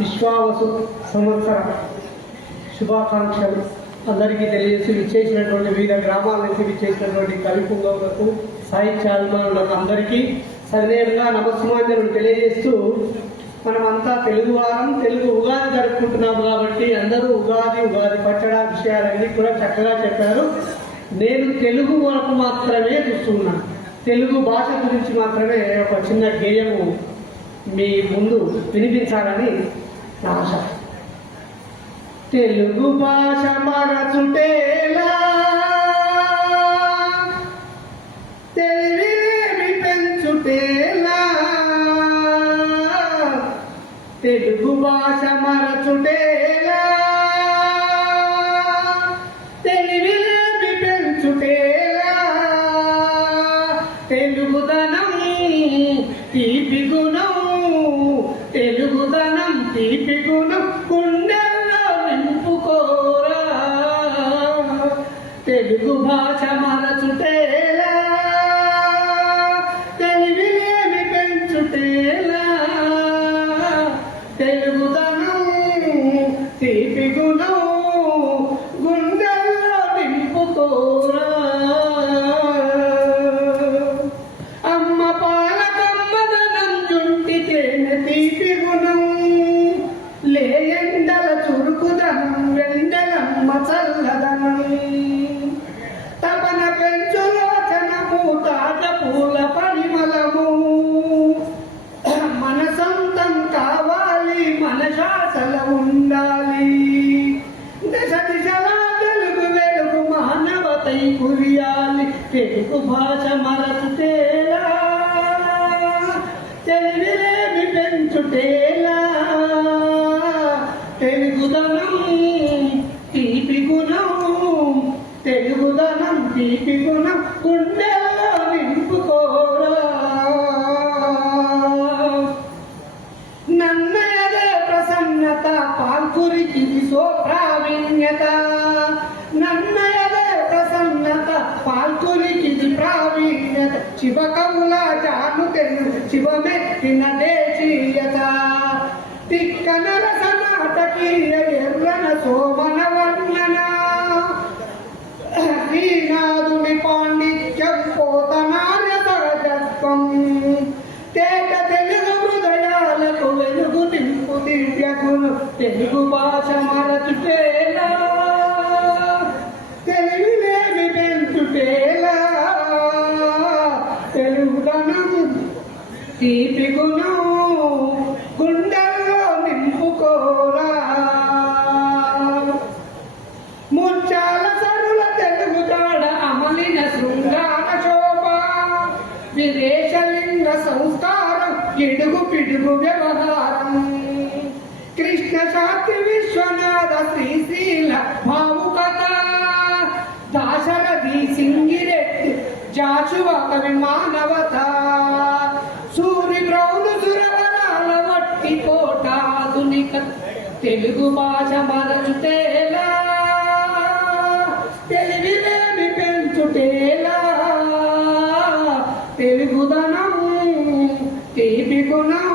విశ్వావసు సంవత్సర శుభాకాంక్షలు అందరికీ తెలియజేసి విచ్చేసినటువంటి వివిధ గ్రామాల నుంచి విచ్చేసినటువంటి కవి పుంగవులకు సాహిత్యాభిమానులకు అందరికీ సవినయంగా నమస్సుమాంజలు తెలియజేస్తూ మనమంతా తెలుగు వారం తెలుగు ఉగాది జరుపుకుంటున్నాము కాబట్టి అందరూ ఉగాది పచ్చడా విషయాలన్నీ కూడా చక్కగా చెప్పారు. నేను తెలుగు వరకు మాత్రమే చూస్తున్నాను. తెలుగు భాష గురించి మాత్రమే ఒక చిన్న గేయము మీ ముందు వినిపించాలని నా ఆశ. తెలుగు భాష మరచుటేలా తెలివిని పెంచుటేలా తెలుగు భాష మరచుటేలా తెలివిని పెంచుటేలా తెలుగుదనం తీపి గుణం తెలుగుదనం తీపి గుణం గుండెల్లో నింపుకోరా తెలుగు భాష మరచుటేలా తెలివిలేమి పెంచుటేలా తెలుగుదనం తీపి గుణం గుండెల్లో నింపుకోరా అమ్మ పాల కమ్మదనం జుంటి తేనె తీపి గుణం లే ఎండల చురుకుదనం వెండలమ్మ చల్లదనం తపన పెంచులోచనము తాట పూల పరిమళము మన సొంతం కావాలి మన శ్వాసల ఉండాలి దశ దిశలా తెలుగు వెలుగు మానవతై కురియాలి తెలుగు భాష మరచుటేలా తెలివిలేమి పెంచుటేలా తెలుగుదనం తీపి గుణం తెలుగుదనం తీపి గుణం గుండెల్లో నింపుకోరా నన్నయదే ప్రసన్నత పాల్కురికి ప్రావీణ్యత నన్నయదే ప్రసన్నత పాల్కురికి ప్రావీణ్యత శివకముల జాను తెలుగు శివమెత్తిన దేశీయత తిక్కన రసనాటకీయ ఎర్రన శోభన వర్ణన శ్రీనాథుని పాండిత్యం పోతనార్య సహజత్వం తేట తెలుగు హృదయాలకు వెలుగు నింపు దివ్యగును తెలుగు భాష మరచుటేలా తెలివిలేమి పెంచుటేలా తెలుగుదనం తీపి గుణం గుండెల్లో నింపుకోరా ముచ్చాల సరుల తెలుగు కాడ అమలిన శృంగార శోభ విదేశలింగ సంస్కారం ఇడుగు పిడుగు వ్యవహారం కృష్ణ శాస్త్రి విశ్వనాథ శ్రీశీల భావుకథ దాశరథి సింగిరెడ్డి జాషువా కవి మానవత సూరి బ్రౌను సురవరాల వట్టి కోట ఆధునిక తెలుగు భాష మరచుటేలా తెలివిలేమి పెంచుటేలా తెలుగుదనం తీపి గుణం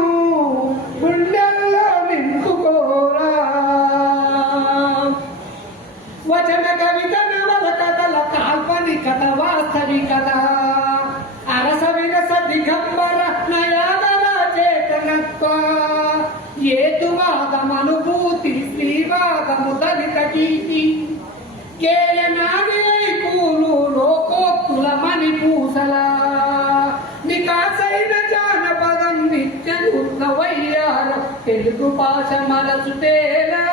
గుండెల్లో నింపుకోరా వచన కవిత నవల కథల కాల్పనికత వాస్తవికత అరస విరస దిగంబర నయాదల చేతనత్వ ఏతువాదమనుభూతి శ్రీవాదము దళిత గీతి కేయనాది పూలు లోకోక్తుల మణిపూసల నికాసైన జానపదం నిత్య వయ్యారం తెలుగు భాష మరచుటేలా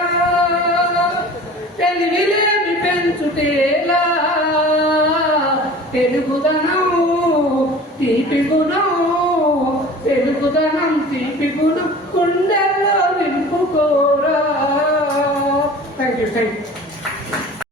తెలివిలేమి పెంచుటేలా తెలుగుదనం తీపి గుణం తెలుగుదనం తీపి గుణం